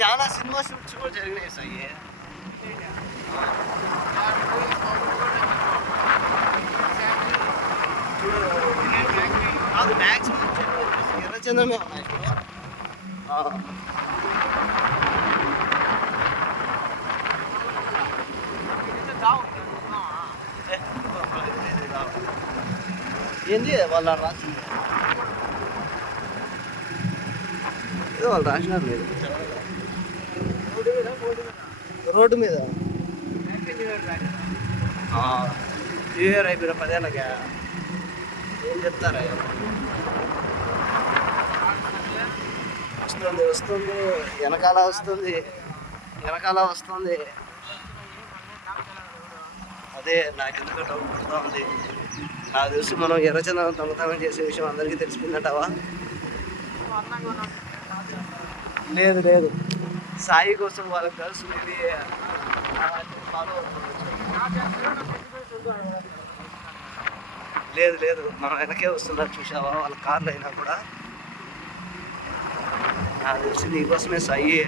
చాలా cinema shoots కూడా జరిగినాయి సాయి. అది మ్యాక్సిమం ఎర్రచందమే ఉన్నాయి చూడు. ఏంది వాళ్ళు రాసింది? ఏదో వాళ్ళు రాసినారు లేదు రోడ్డు మీద. న్యూ ఇయర్ అయిపోయిన 10 ఏళ్ళగా ఏం చెప్తారా? వస్తుంది వస్తుంది వెనకాల వస్తుంది అదే నాకెందుకో డౌట్ పడుతూ ఉంది. నాకు తెలిసి మనం ఎర్రచందనం దొంగతనం చేసే విషయం అందరికీ తెలిసిపోయిందంటావా? లేదు సాయి కోసం వాళ్ళకి తెలుసు ఇది ఫాలో లేదు మనం వెనకే వస్తున్నారు చూసావా వాళ్ళ కార్లు అయినా కూడా. నాకు తెలిసి నీకోసమే సాయి